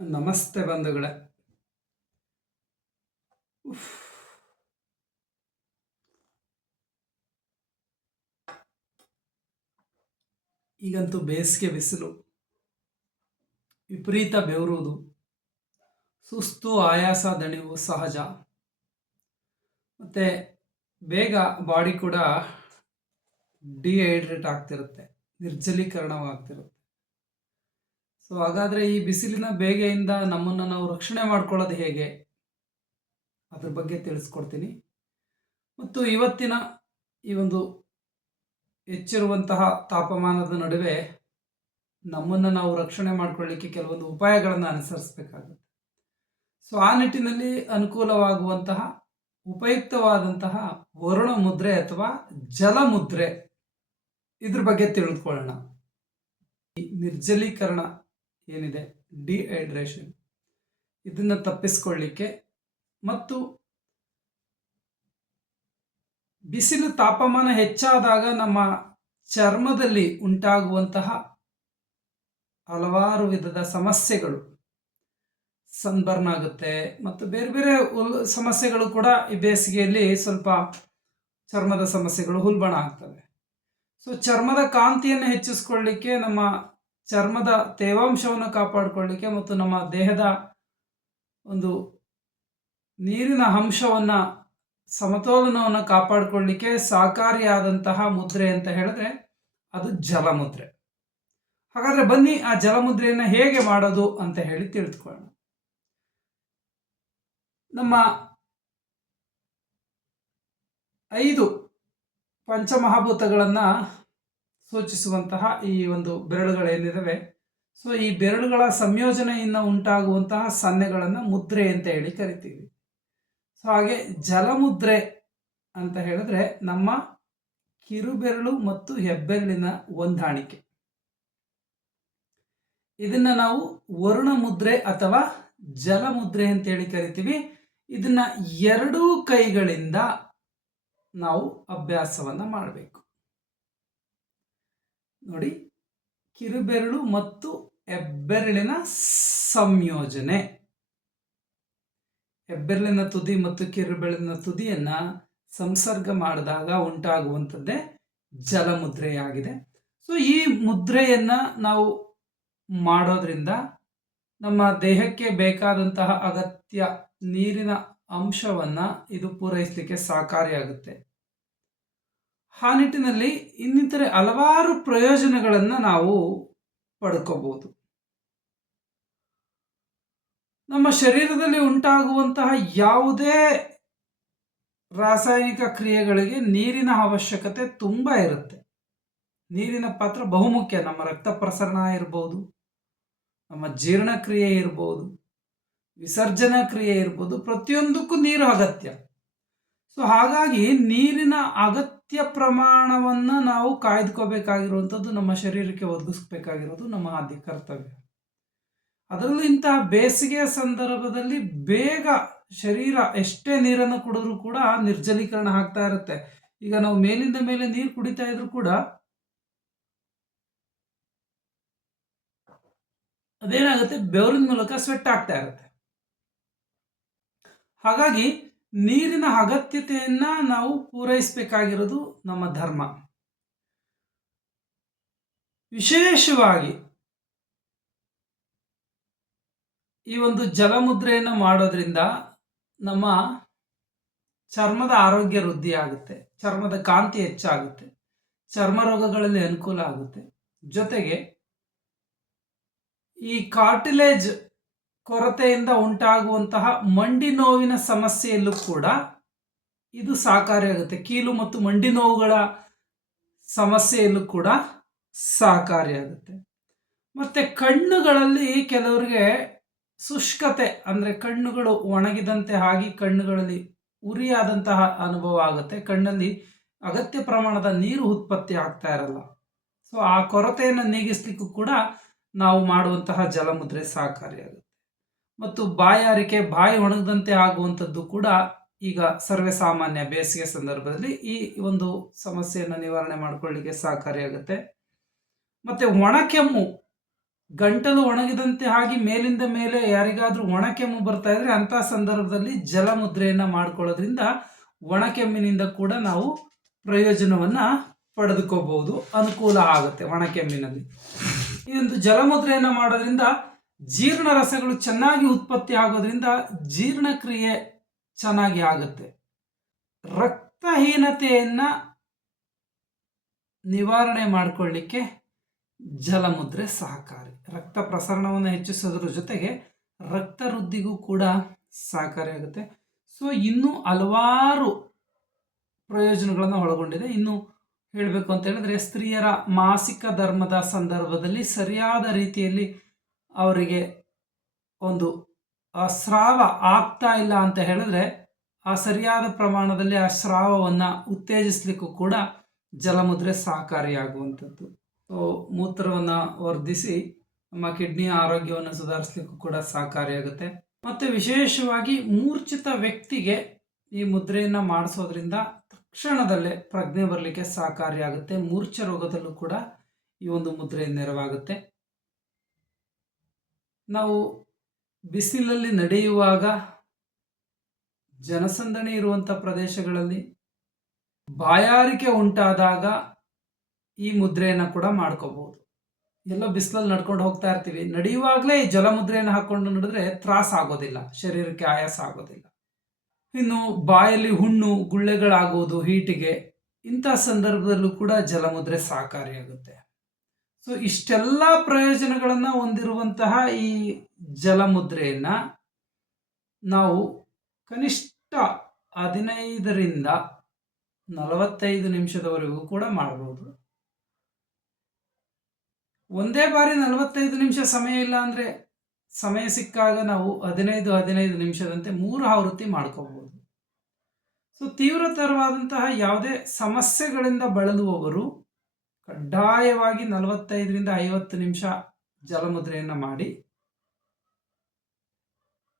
ನಮಸ್ತೆ ಬಂಧುಗಳೇ. ಈಗಂತೂ ಬೇಸಿಗೆ ಬಿಸಿಲು. ವಿಪರೀತ ಬೆವರುವುದು. ಸುಸ್ತು ಆಯಾಸ ದಣಿವು ಸಹಜ. ಮತ್ತು ಬೇಗ ಬಾಡಿ ಕೂಡ ಡಿಹೈಡ್ರೇಟ್ ಆಗ್ತಿರುತ್ತೆ, ನಿರ್ಜಲೀಕರಣವಾಗ್ತಿರುತ್ತೆ. ಸೊ ಹಾಗಾದರೆ ಈ ಬಿಸಿಲಿನ ಬೇಗೆಯಿಂದ ನಮ್ಮನ್ನು ನಾವು ರಕ್ಷಣೆ ಮಾಡ್ಕೊಳ್ಳೋದು ಹೇಗೆ? ಅದ್ರ ಬಗ್ಗೆ ತಿಳಿಸ್ಕೊಡ್ತೀನಿ. ಮತ್ತು ಇವತ್ತಿನ ಈ ಒಂದು ಹೆಚ್ಚಿರುವಂತಹ ತಾಪಮಾನದ ನಡುವೆ ನಮ್ಮನ್ನು ನಾವು ರಕ್ಷಣೆ ಮಾಡ್ಕೊಳ್ಳಿಕ್ಕೆ ಕೆಲವೊಂದು ಉಪಾಯಗಳನ್ನು ಅನುಸರಿಸಬೇಕಾಗುತ್ತೆ. ಸೊ ಆ ನಿಟ್ಟಿನಲ್ಲಿ ಅನುಕೂಲವಾಗುವಂತಹ ಉಪಯುಕ್ತವಾದಂತಹ ವರುಣ ಮುದ್ರೆ ಅಥವಾ ಜಲ ಮುದ್ರೆ ಇದ್ರ ಬಗ್ಗೆ ತಿಳಿದುಕೊಳ್ಳೋಣ. ಈ ನಿರ್ಜಲೀಕರಣ ಏನಿದೆ? ಡಿಹೈಡ್ರೇಷನ್ ಇದನ್ನು ತಪ್ಪಿಸ್ಕೊಳ್ಳಿಕ್ಕೆ ಮತ್ತು ಬಿಸಿಲು ತಾಪಮಾನ ಹೆಚ್ಚಾದಾಗ ನಮ್ಮ ಚರ್ಮದಲ್ಲಿ ಉಂಟಾಗುವಂತಹ ಹಲವಾರು ವಿಧದ ಸಮಸ್ಯೆಗಳು ಸನ್ಬರ್ನ್ ಆಗುತ್ತೆ ಮತ್ತು ಬೇರೆ ಬೇರೆ ಸಮಸ್ಯೆಗಳು ಕೂಡ ಈ ಬೇಸಿಗೆಯಲ್ಲಿ ಸ್ವಲ್ಪ ಚರ್ಮದ ಸಮಸ್ಯೆಗಳು ಹುಲ್ಬಣ ಆಗ್ತವೆ. ಸೊ ಚರ್ಮದ ಕಾಂತಿಯನ್ನು ಹೆಚ್ಚಿಸ್ಕೊಳ್ಳಿಕ್ಕೆ ನಮ್ಮ ಚರ್ಮದ ತೇವಾಂಶವನ್ನು ಕಾಪಾಡಿಕೊಳ್ಳಿಕ್ಕೆ ಮತ್ತು ನಮ್ಮ ದೇಹದ ಒಂದು ನೀರಿನ ಅಂಶವನ್ನು, ಸಮತೋಲನವನ್ನು ಕಾಪಾಡಿಕೊಳ್ಳಿಕ್ಕೆ ಸಹಕಾರಿಯಾದಂತಹ ಮುದ್ರೆ ಅಂತ ಹೇಳಿದ್ರೆ ಅದು ಜಲಮುದ್ರೆ. ಹಾಗಾದ್ರೆ ಬನ್ನಿ ಆ ಜಲಮುದ್ರೆಯನ್ನು ಹೇಗೆ ಮಾಡೋದು ಅಂತ ಹೇಳಿ ತಿಳಿದುಕೊಳ್ಳೋಣ. ನಮ್ಮ ಐದು ಪಂಚಮಹಾಭೂತಗಳನ್ನು ಸೂಚಿಸುವಂತಹ ಈ ಒಂದು ಬೆರಳುಗಳೇನಿದಾವೆ. ಸೊ ಈ ಬೆರಳುಗಳ ಸಂಯೋಜನೆಯಿಂದ ಉಂಟಾಗುವಂತಹ ಸನ್ನೆಗಳನ್ನು ಮುದ್ರೆ ಅಂತ ಹೇಳಿ ಕರಿತೀವಿ. ಸೊ ಹಾಗೆ ಜಲಮುದ್ರೆ ಅಂತ ಹೇಳಿದ್ರೆ ನಮ್ಮ ಕಿರುಬೆರಳು ಮತ್ತು ಹೆಬ್ಬೆರಳಿನ ಹೊಂದಾಣಿಕೆ. ಇದನ್ನ ನಾವು ವರುಣ ಮುದ್ರೆ ಅಥವಾ ಜಲಮುದ್ರೆ ಅಂತ ಹೇಳಿ ಕರಿತೀವಿ. ಇದನ್ನ ಎರಡೂ ಕೈಗಳಿಂದ ನಾವು ಅಭ್ಯಾಸವನ್ನ ಮಾಡಬೇಕು. ನೋಡಿ, ಕಿರುಬೆರಳು ಮತ್ತು ಹೆಬ್ಬೆರಳಿನ ಸಂಯೋಜನೆ. ಹೆಬ್ಬೆರಳಿನ ತುದಿ ಮತ್ತು ಕಿರುಬೆರಳಿನ ತುದಿಯನ್ನ ಸಂಸರ್ಗ ಮಾಡಿದಾಗ ಉಂಟಾಗುವಂಥದ್ದೇ ಜಲಮುದ್ರೆಯಾಗಿದೆ. ಸೊ ಈ ಮುದ್ರೆಯನ್ನ ನಾವು ಮಾಡೋದ್ರಿಂದ ನಮ್ಮ ದೇಹಕ್ಕೆ ಬೇಕಾದಂತಹ ಅಗತ್ಯ ನೀರಿನ ಅಂಶವನ್ನ ಇದು ಪೂರೈಸಲಿಕ್ಕೆ ಸಹಕಾರಿಯಾಗುತ್ತೆ. ಆ ನಿಟ್ಟಿನಲ್ಲಿ ಇನ್ನಿತರೆ ಹಲವಾರು ಪ್ರಯೋಜನಗಳನ್ನು ನಾವು ಪಡ್ಕೋಬಹುದು ನಮ್ಮ ಶರೀರದಲ್ಲಿ ಉಂಟಾಗುವಂತಹ ಯಾವುದೇ ರಾಸಾಯನಿಕ ಕ್ರಿಯೆಗಳಿಗೆ ನೀರಿನ ಅವಶ್ಯಕತೆ ತುಂಬ ಇರುತ್ತೆ. ನೀರಿನ ಪಾತ್ರ ಬಹುಮುಖ್ಯ ನಮ್ಮ ರಕ್ತ ಪ್ರಸರಣ ಇರ್ಬೋದು, ನಮ್ಮ ಜೀರ್ಣಕ್ರಿಯೆ ಇರ್ಬೋದು, ವಿಸರ್ಜನಾ ಕ್ರಿಯೆ ಇರ್ಬೋದು, ಪ್ರತಿಯೊಂದಕ್ಕೂ ನೀರು ಅಗತ್ಯ. ಸೊ ಹಾಗಾಗಿ ನೀರಿನ ಅಗತ್ಯ ಪ್ರಮಾಣವನ್ನು ನಾವು ಕಾಯ್ದುಕೋಬೇಕಾಗಿರುವಂಥದ್ದು ನಮ್ಮ ಶರೀರಕ್ಕೆ ಒದಗಿಸ್ಬೇಕಾಗಿರೋದು ನಮ್ಮ ಆದ್ಯ ಕರ್ತವ್ಯ. ಅದರಲ್ಲೂ ಇಂತಹ ಬೇಸಿಗೆಯ ಸಂದರ್ಭದಲ್ಲಿ ಬೇಗ ಶರೀರ ಎಷ್ಟೇ ನೀರನ್ನು ಕುಡಿದ್ರೂ ಕೂಡ ನಿರ್ಜಲೀಕರಣ ಆಗ್ತಾ ಇರುತ್ತೆ. ಈಗ ನಾವು ಮೇಲಿಂದ ಮೇಲೆ ನೀರು ಕುಡಿತಾ ಇದ್ರು ಕೂಡ ಅದೇನಾಗುತ್ತೆ? ಬೆವರಿನ ಮೂಲಕ ಸ್ವೆಟ್ ಆಗ್ತಾ ಇರುತ್ತೆ. ಹಾಗಾಗಿ ನೀರಿನ ಅಗತ್ಯತೆಯನ್ನು ನಾವು ಪೂರೈಸಬೇಕಾಗಿರೋದು ನಮ್ಮ ಧರ್ಮ. ವಿಶೇಷವಾಗಿ ಈ ಒಂದು ಜಲಮುದ್ರೆಯನ್ನು ಮಾಡೋದ್ರಿಂದ ನಮ್ಮ ಚರ್ಮದ ಆರೋಗ್ಯ ವೃದ್ಧಿ ಆಗುತ್ತೆ, ಚರ್ಮದ ಕಾಂತಿ ಹೆಚ್ಚಾಗುತ್ತೆ, ಚರ್ಮ ರೋಗಗಳಲ್ಲಿ ಅನುಕೂಲ ಆಗುತ್ತೆ. ಜೊತೆಗೆ ಈ ಕಾರ್ಟಿಲೇಜ್ ಕೊರತೆಯಿಂದ ಉಂಟಾಗುವಂತಹ ಮಂಡಿ ನೋವಿನ ಸಮಸ್ಯೆಯಲ್ಲೂ ಕೂಡ ಇದು ಸಹಕಾರಿಯಾಗುತ್ತೆ ಕೀಲು ಮತ್ತು ಮಂಡಿ ನೋವುಗಳ ಸಮಸ್ಯೆಯಲ್ಲೂ ಕೂಡ ಸಹಕಾರಿಯಾಗುತ್ತೆ ಮತ್ತೆ ಕಣ್ಣುಗಳಲ್ಲಿ ಕೆಲವರಿಗೆ ಶುಷ್ಕತೆ ಅಂದರೆ ಕಣ್ಣುಗಳು ಒಣಗಿದಂತೆ ಆಗಿ ಕಣ್ಣುಗಳಲ್ಲಿ ಉರಿಯಾದಂತಹ ಅನುಭವ ಆಗುತ್ತೆ. ಕಣ್ಣಲ್ಲಿ ಅಗತ್ಯ ಪ್ರಮಾಣದ ನೀರು ಉತ್ಪತ್ತಿ ಆಗ್ತಾ ಇರಲ್ಲ. ಸೊ ಆ ಕೊರತೆಯನ್ನು ನೀಗಿಸ್ಲಿಕ್ಕೂ ಕೂಡ ನಾವು ಮಾಡುವಂತಹ ಜಲಮುದ್ರೆ ಸಹಕಾರಿಯಾಗುತ್ತೆ ಮತ್ತು ಬಾಯಾರಿಕೆ, ಬಾಯಿ ಒಣಗದಂತೆ ಆಗುವಂಥದ್ದು ಕೂಡ ಈಗ ಸರ್ವೇ ಸಾಮಾನ್ಯ ಬೇಸಿಗೆ ಸಂದರ್ಭದಲ್ಲಿ ಈ ಒಂದು ಸಮಸ್ಯೆಯನ್ನು ನಿವಾರಣೆ ಮಾಡ್ಕೊಳ್ಳಿಕ್ಕೆ ಸಹಕಾರಿಯಾಗುತ್ತೆ. ಮತ್ತು ಒಣ ಕೆಮ್ಮು, ಗಂಟಲು ಒಣಗಿದಂತೆ ಆಗಿ ಮೇಲಿಂದ ಮೇಲೆ ಯಾರಿಗಾದರೂ ಒಣಕೆಮ್ಮು ಬರ್ತಾ ಇದ್ರೆ ಅಂತ ಸಂದರ್ಭದಲ್ಲಿ ಜಲಮುದ್ರೆಯನ್ನು ಮಾಡ್ಕೊಳ್ಳೋದ್ರಿಂದ ಒಣಕೆಮ್ಮಿನಿಂದ ಕೂಡ ನಾವು ಪ್ರಯೋಜನವನ್ನ ಪಡೆದುಕೋಬಹುದು ಅನುಕೂಲ ಆಗುತ್ತೆ ಒಣಕೆಮ್ಮಿನಲ್ಲಿ ಈ ಒಂದು ಜಲಮುದ್ರೆಯನ್ನು ಮಾಡೋದ್ರಿಂದ ಜೀರ್ಣ ರಸಗಳು ಚೆನ್ನಾಗಿ ಉತ್ಪತ್ತಿ ಆಗೋದ್ರಿಂದ ಜೀರ್ಣಕ್ರಿಯೆ ಚೆನ್ನಾಗಿ ಆಗುತ್ತೆ. ರಕ್ತಹೀನತೆಯನ್ನು ನಿವಾರಣೆ ಮಾಡಿಕೊಳ್ಳಿಕ್ಕೆ ಜಲಮುದ್ರೆ ಸಹಕಾರಿ. ರಕ್ತ ಪ್ರಸರಣವನ್ನು ಹೆಚ್ಚಿಸೋದ್ರ ಜೊತೆಗೆ ರಕ್ತ ವೃದ್ಧಿಗೂ ಕೂಡ ಸಹಕಾರಿಯಾಗುತ್ತೆ ಸೊ, ಇನ್ನೂ ಹಲವಾರು ಪ್ರಯೋಜನಗಳನ್ನು ಒಳಗೊಂಡಿದೆ. ಇನ್ನು ಹೇಳಬೇಕು ಅಂತ ಹೇಳಿದ್ರೆ, ಸ್ತ್ರೀಯರ ಮಾಸಿಕ ಧರ್ಮದ ಸಂದರ್ಭದಲ್ಲಿ ಸರಿಯಾದ ರೀತಿಯಲ್ಲಿ ಅವರಿಗೆ ಒಂದು ಸ್ರಾವ ಆಗ್ತಾ ಇಲ್ಲ ಅಂತ ಹೇಳಿದ್ರೆ ಆ ಸರಿಯಾದ ಪ್ರಮಾಣದಲ್ಲಿ ಆ ಸ್ರಾವವನ್ನು ಉತ್ತೇಜಿಸಲಿಕ್ಕೂ ಕೂಡ ಜಲಮುದ್ರೆ ಸಹಕಾರಿಯಾಗುವಂಥದ್ದು. ಮೂತ್ರವನ್ನು ವರ್ಧಿಸಿ ನಮ್ಮ ಕಿಡ್ನಿಯ ಆರೋಗ್ಯವನ್ನು ಸುಧಾರಿಸಲಿಕ್ಕೂ ಕೂಡ ಸಹಕಾರಿಯಾಗುತ್ತೆ. ಮತ್ತು ವಿಶೇಷವಾಗಿ ಮೂರ್ಛಿತ ವ್ಯಕ್ತಿಗೆ ಈ ಮುದ್ರೆಯನ್ನು ಮಾಡಿಸೋದ್ರಿಂದ ತಕ್ಷಣದಲ್ಲೇ ಪ್ರಜ್ಞೆ ಬರಲಿಕ್ಕೆ ಸಹಕಾರಿಯಾಗುತ್ತೆ. ಮೂರ್ಛೆ ರೋಗದಲ್ಲೂ ಕೂಡ ಈ ಒಂದು ಮುದ್ರೆ ನೆರವಾಗುತ್ತೆ. ನಾವು ಬಿಸಿಲಲ್ಲಿ ನಡೆಯುವಾಗ ಜನಸಂದಣಿ ಇರುವಂಥ ಪ್ರದೇಶಗಳಲ್ಲಿ ಬಾಯಾರಿಕೆ ಉಂಟಾದಾಗ ಈ ಮುದ್ರೆಯನ್ನು ಕೂಡ ಮಾಡ್ಕೋಬಹುದು. ಎಲ್ಲ ಬಿಸಿಲಲ್ಲಿ ನಡ್ಕೊಂಡು ಹೋಗ್ತಾ ಇರ್ತೀವಿ. ನಡೆಯುವಾಗಲೇ ಈ ಜಲಮುದ್ರೆಯನ್ನು ಹಾಕ್ಕೊಂಡು ನಡೆದ್ರೆ ತ್ರಾಸ ಆಗೋದಿಲ್ಲ. ಶರೀರಕ್ಕೆ ಆಯಾಸ ಆಗೋದಿಲ್ಲ. ಇನ್ನು ಬಾಯಲ್ಲಿ ಹುಣ್ಣು, ಗುಳ್ಳೆಗಳಾಗುವುದು, ಹೀಟಿಗೆ ಇಂಥ ಸಂದರ್ಭದಲ್ಲೂ ಕೂಡ ಜಲಮುದ್ರೆ ಸಹಕಾರಿಯಾಗುತ್ತೆ. ಸೊ ಇಷ್ಟೆಲ್ಲ ಪ್ರಯೋಜನಗಳನ್ನು ಹೊಂದಿರುವಂತಹ ಈ ಜಲಮುದ್ರೆಯನ್ನ ನಾವು ಕನಿಷ್ಠ ಹದಿನೈದರಿಂದ ನಲವತ್ತೈದು ನಿಮಿಷದವರೆಗೂ ಕೂಡ ಮಾಡಬಹುದು ಒಂದೇ ಬಾರಿ ನಲವತ್ತೈದು ನಿಮಿಷ ಸಮಯ ಇಲ್ಲ ಅಂದರೆ ಸಮಯ ಸಿಕ್ಕಾಗ ನಾವು ಹದಿನೈದು ಹದಿನೈದು ನಿಮಿಷದಂತೆ ಮೂರು ಆವೃತ್ತಿ ಮಾಡ್ಕೋಬಹುದು ಸೊ ತೀವ್ರತರವಾದಂತಹ ಯಾವುದೇ ಸಮಸ್ಯೆಗಳಿಂದ ಬಳಲುವವರು ಕಡ್ಡಾಯವಾಗಿ ನಲವತ್ತೈದರಿಂದ ಐವತ್ತು ನಿಮಿಷ ಜಲಮುದ್ರೆಯನ್ನು ಮಾಡಿ.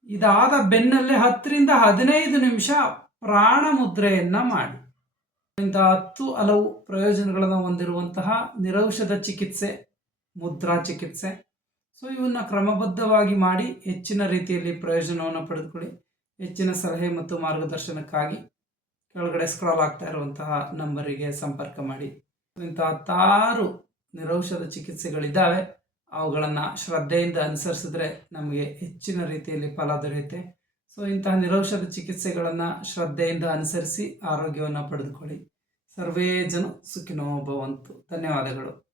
ಇದಾದ ಬೆನ್ನಲ್ಲೇ ಹತ್ತರಿಂದ ಹದಿನೈದು ನಿಮಿಷ ಪ್ರಾಣ ಮುದ್ರೆಯನ್ನ ಮಾಡಿ. ಇಂಥ ಹತ್ತು ಹಲವು ಪ್ರಯೋಜನಗಳನ್ನು ಹೊಂದಿರುವಂತಹ ನಿರೌಷಧ ಚಿಕಿತ್ಸೆ, ಮುದ್ರಾ ಚಿಕಿತ್ಸೆ. ಸೊ ಇವನ್ನ ಕ್ರಮಬದ್ಧವಾಗಿ ಮಾಡಿ ಹೆಚ್ಚಿನ ರೀತಿಯಲ್ಲಿ ಪ್ರಯೋಜನವನ್ನು ಪಡೆದುಕೊಳ್ಳಿ. ಹೆಚ್ಚಿನ ಸಲಹೆ ಮತ್ತು ಮಾರ್ಗದರ್ಶನಕ್ಕಾಗಿ ಕೆಳಗಡೆ ಸ್ಕ್ರಾಲ್ ಆಗ್ತಾ ಇರುವಂತಹ ನಂಬರಿಗೆ ಸಂಪರ್ಕ ಮಾಡಿ. ಇಂಥ ಹತ್ತಾರು ನಿರೌಷಧ ಚಿಕಿತ್ಸೆಗಳಿದ್ದಾವೆ. ಅವುಗಳನ್ನು ಶ್ರದ್ಧೆಯಿಂದ ಅನುಸರಿಸಿದ್ರೆ ನಮಗೆ ಹೆಚ್ಚಿನ ರೀತಿಯಲ್ಲಿ ಫಲ ದೊರೆಯುತ್ತೆ. ಸೊ ಇಂತಹ ನಿರೌಷಧ ಚಿಕಿತ್ಸೆಗಳನ್ನು ಶ್ರದ್ಧೆಯಿಂದ ಅನುಸರಿಸಿ ಆರೋಗ್ಯವನ್ನು ಪಡೆದುಕೊಳ್ಳಿ. ಸರ್ವೇ ಜನ ಸುಖಿನೋ ಭವಂತು. ಧನ್ಯವಾದಗಳು.